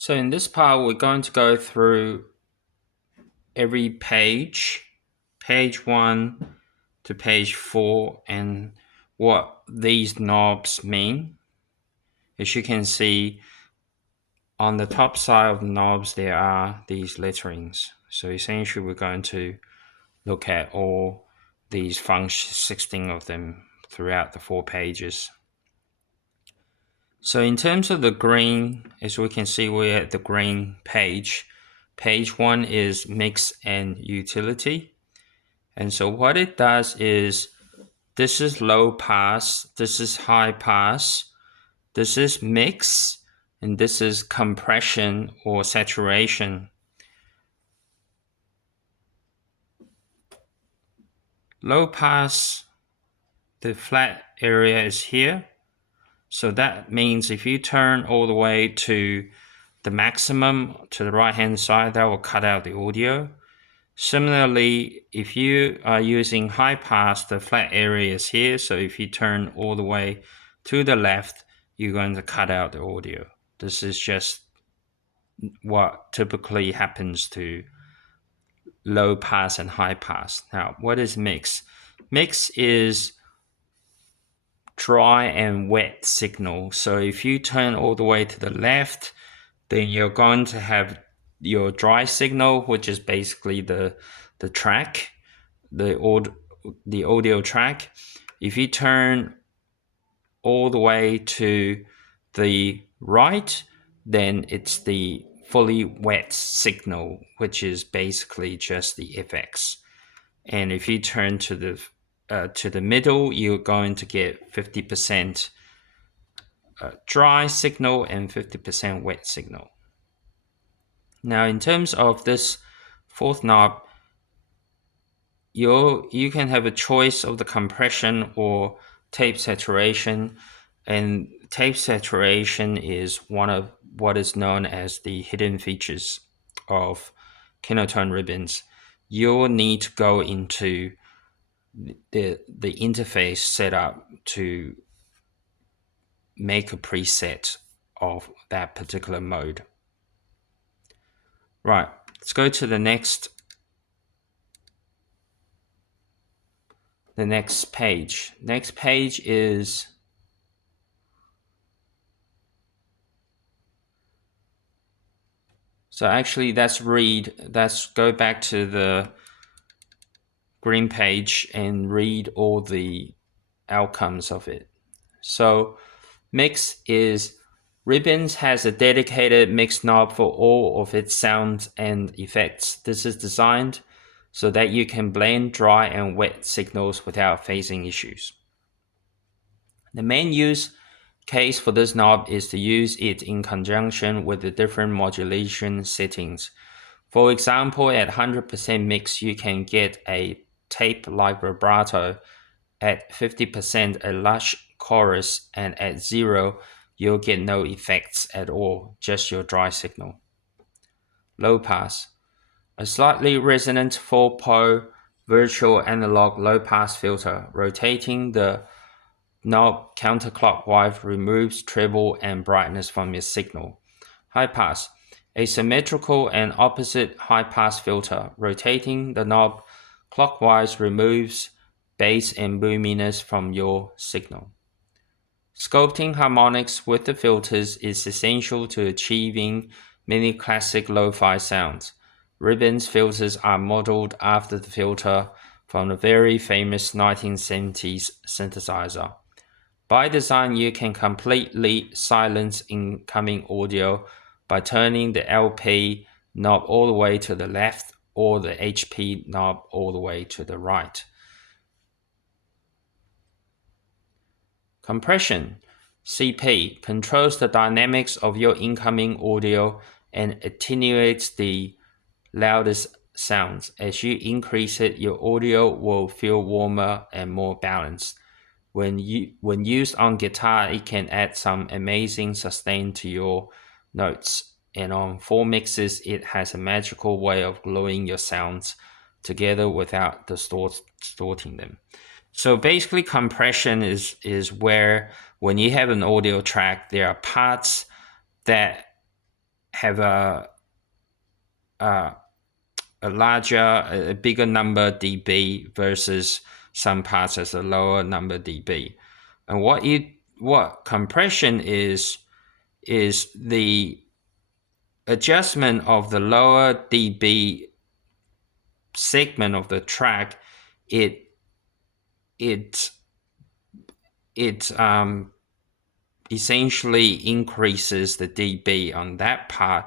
So in this part, we're going to go through every page 1 to page 4, and what these knobs mean. As you can see, on the top side of the knobs, there are these letterings. So essentially, we're going to look at all these functions, 16 of them, throughout the 4 pages. So in terms of the green, as we can see, we're at the green page. Page 1 is mix and utility. And so what it does is, this is low pass, this is high pass, this is mix, and this is compression or saturation. Low pass, the flat area is here. So that means if you turn all the way to the maximum to the right hand side, that will cut out the audio. Similarly, if you are using high pass, the flat area is here. So if you turn all the way to the left, you're going to cut out the audio. This is just what typically happens to low pass and high pass. Now, what is mix? Mix is dry and wet signal. So if you turn all the way to the left, then you're going to have your dry signal, which is basically the track, the audio track. If you turn all the way to the right, then it's the fully wet signal, which is basically just the FX. And if you turn to the middle, you're going to get 50% dry signal and 50% wet signal. Now, in terms of this 4th knob, you can have a choice of the compression or tape saturation, and tape saturation is one of what is known as the hidden features of Kinotone Ribbons. You'll need to go into the interface setup to make a preset of that particular mode. Right, let's go to the next page. Next page is so actually let's go back to the green page and read all the outcomes of it. So mix is Ribbons has a dedicated mix knob for all of its sounds and effects. This is designed so that you can blend dry and wet signals without facing issues. The main use case for this knob is to use it in conjunction with the different modulation settings. For example, at 100% mix, you can get a tape-like vibrato, at 50% a lush chorus, and at 0, you'll get no effects at all, just your dry signal. Low pass. A slightly resonant 4-pole virtual analog low pass filter. Rotating the knob counterclockwise removes treble and brightness from your signal. High pass. A symmetrical and opposite high pass filter. Rotating the knob clockwise removes bass and boominess from your signal. Sculpting harmonics with the filters is essential to achieving many classic lo-fi sounds. Ribbons filters are modeled after the filter from the very famous 1970s synthesizer. By design, you can completely silence incoming audio by turning the LP knob all the way to the left or the HP knob all the way to the right. Compression, CP, controls the dynamics of your incoming audio and attenuates the loudest sounds. As you increase it, your audio will feel warmer and more balanced. When used on guitar, it can add some amazing sustain to your notes. And on 4 mixes, it has a magical way of gluing your sounds together without distorting them. So basically, compression is where when you have an audio track, there are parts that have a a bigger number dB versus some parts as a lower number dB. And what compression is the adjustment of the lower dB segment of the track. It essentially increases the dB on that part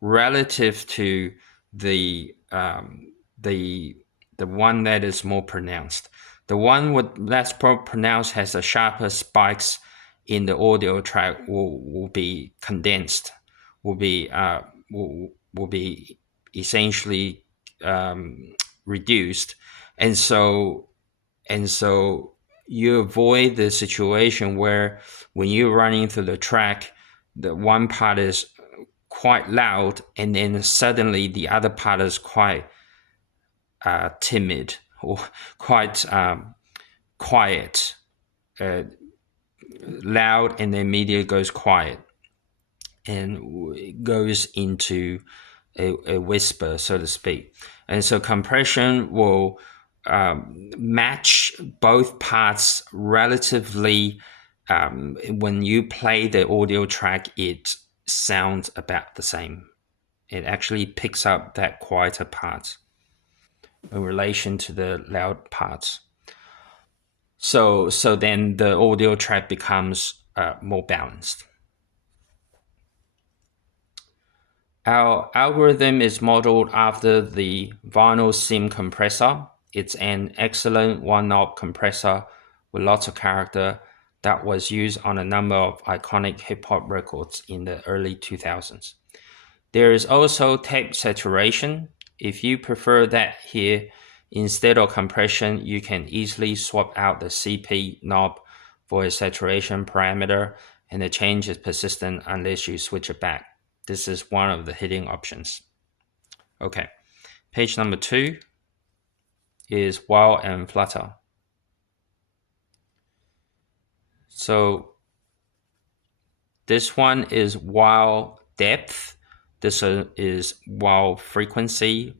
relative to the one that is more pronounced. The one that's pronounced has a sharper spikes in the audio track will be condensed, will be essentially reduced, and so you avoid the situation where when you're running through the track, the one part is quite loud and then suddenly the other part is quite timid or quite quiet, loud and then immediately goes quiet and goes into a whisper, so to speak. And so compression will match both parts relatively. When you play the audio track, it sounds about the same. It actually picks up that quieter part in relation to the loud parts. So then the audio track becomes more balanced. Our algorithm is modeled after the vinyl sim compressor. It's an excellent one-knob compressor with lots of character that was used on a number of iconic hip-hop records in the early 2000s. There is also tape saturation. If you prefer that here, instead of compression, you can easily swap out the CP knob for a saturation parameter, and the change is persistent unless you switch it back. This is one of the hidden options. Okay, page number 2 is while and flutter. So this one is while depth. This is while frequency.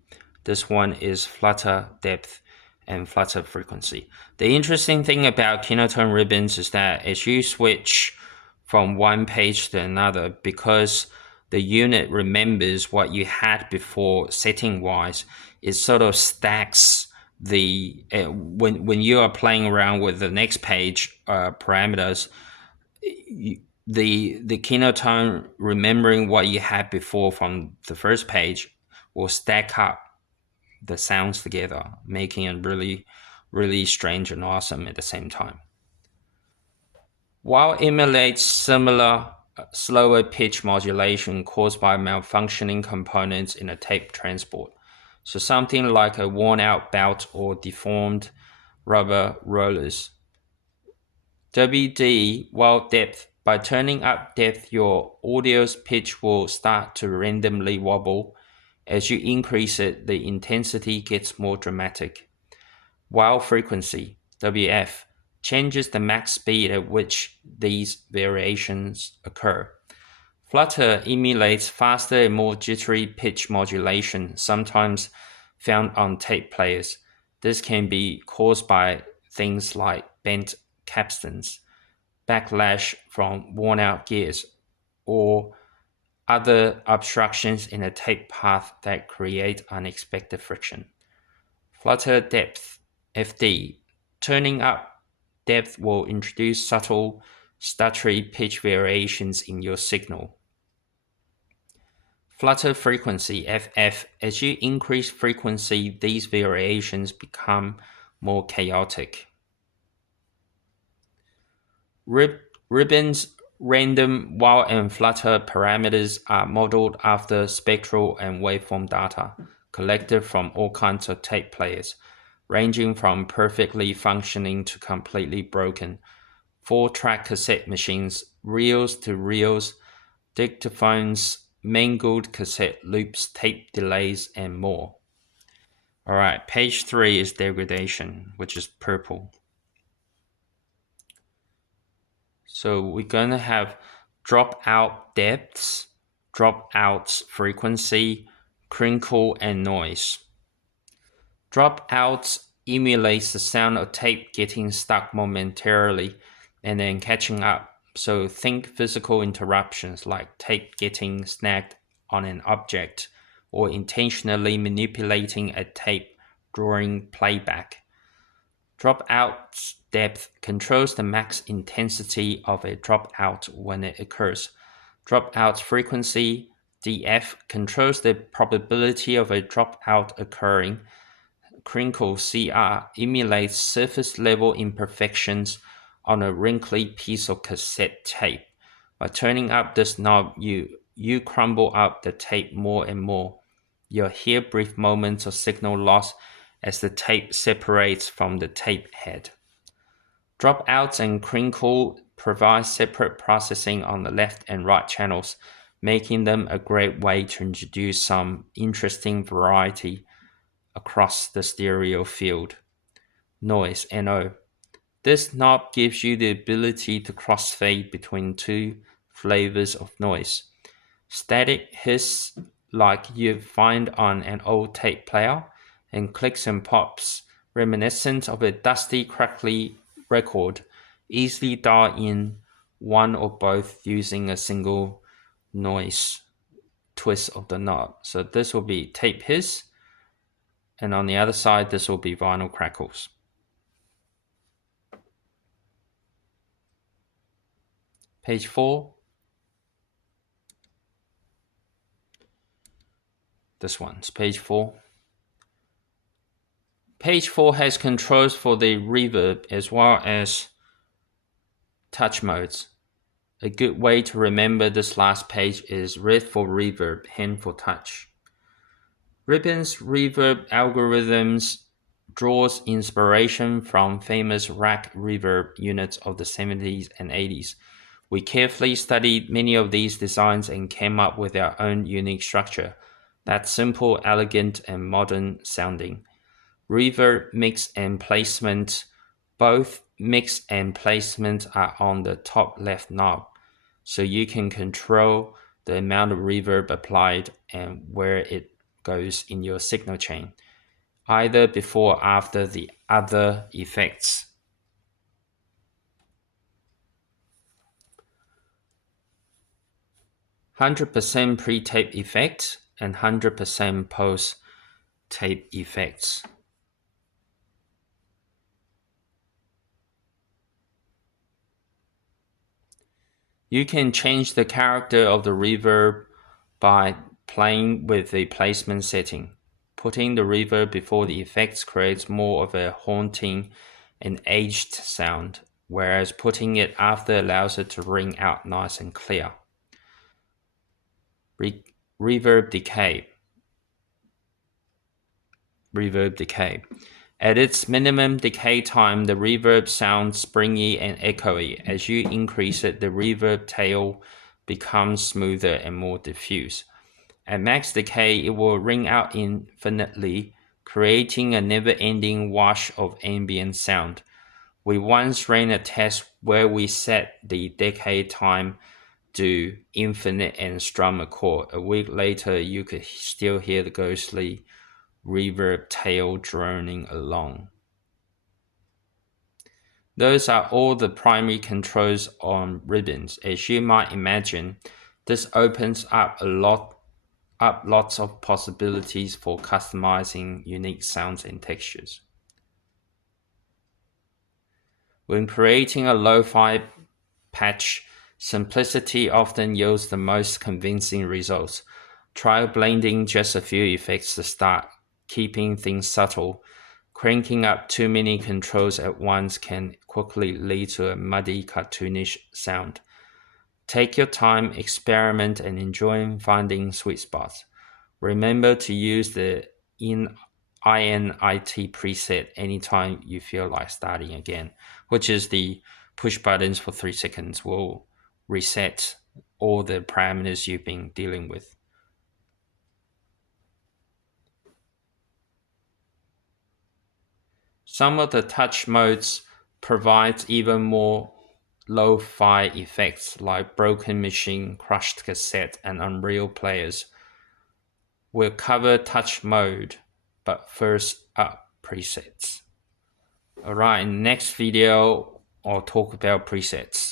This one is flutter depth and flutter frequency. The interesting thing about Kinotone Ribbons is that as you switch from one page to another, because the unit remembers what you had before setting wise, it sort of stacks the when you are playing around with the next page parameters, the Kinotone remembering what you had before from the first page will stack up the sounds together, making it really, really strange and awesome at the same time. While emulates similar slower pitch modulation caused by malfunctioning components in a tape transport. So something like a worn out belt or deformed rubber rollers. WD while depth. By turning up depth, your audio's pitch will start to randomly wobble. As you increase it, the intensity gets more dramatic. While frequency, WF, changes the max speed at which these variations occur. Flutter emulates faster and more jittery pitch modulation, sometimes found on tape players. This can be caused by things like bent capstans, backlash from worn-out gears, or other obstructions in a tape path that create unexpected friction. Flutter depth, FD. Turning up depth will introduce subtle, stuttery pitch variations in your signal. Flutter frequency, FF. As you increase frequency, these variations become more chaotic. Ribbons random while and flutter parameters are modeled after spectral and waveform data collected from all kinds of tape players, ranging from perfectly functioning to completely broken, 4-track cassette machines, reels to reels, dictaphones, mangled cassette loops, tape delays, and more. All right, page 3 is degradation, which is purple. So we're going to have dropout depths dropouts frequency, crinkle, and noise. Dropouts emulates the sound of tape getting stuck momentarily and then catching up. So think physical interruptions like tape getting snagged on an object or intentionally manipulating a tape during playback. Dropout depth controls the max intensity of a dropout when it occurs. Dropout frequency, DF, controls the probability of a dropout occurring. Crinkle, CR, emulates surface level imperfections on a wrinkly piece of cassette tape. By turning up this knob, you crumble up the tape more and more. You'll hear brief moments of signal loss as the tape separates from the tape head. Dropouts and crinkle provide separate processing on the left and right channels, making them a great way to introduce some interesting variety across the stereo field. Noise, NO. This knob gives you the ability to crossfade between two flavors of noise. Static hiss like you'd find on an old tape player, and clicks and pops reminiscent of a dusty, crackly record. Easily dial in one or both using a single noise twist of the knob. So this will be tape hiss, and on the other side, this will be vinyl crackles. Page 4. This one's page 4. Page 4 has controls for the reverb as well as touch modes. A good way to remember this last page is red for reverb, hen for touch. Ribbons' reverb algorithms draws inspiration from famous rack reverb units of the 70s and 80s. We carefully studied many of these designs and came up with our own unique structure that's simple, elegant, and modern sounding. Reverb mix and placement. Both mix and placement are on the top left knob, so you can control the amount of reverb applied and where it goes in your signal chain, either before or after the other effects. "100% pre-tape effects" and "100% post-tape effects." You can change the character of the reverb by playing with the placement setting. Putting the reverb before the effects creates more of a haunting and aged sound, whereas putting it after allows it to ring out nice and clear. Reverb decay. Reverb decay. At its minimum decay time, the reverb sounds springy and echoey. As you increase it, the reverb tail becomes smoother and more diffuse. At max decay, it will ring out infinitely, creating a never-ending wash of ambient sound. We once ran a test where we set the decay time to infinite and strum a chord. A week later, you could still hear the ghostly reverb tail droning along. Those are all the primary controls on ribbons. As you might imagine, this opens up lots of possibilities for customizing unique sounds and textures. When creating a lo-fi patch, simplicity often yields the most convincing results. Try blending just a few effects to start, keeping things subtle. Cranking up too many controls at once can quickly lead to a muddy, cartoonish sound. Take your time, experiment, and enjoy finding sweet spots. Remember to use the INIT preset anytime you feel like starting again, which is the push buttons for 3 seconds will reset all the parameters you've been dealing with. Some of the touch modes provide even more lo-fi effects like broken machine, crushed cassette, and unreal players. We'll cover touch mode, but first up presets. Alright, in the next video, I'll talk about presets.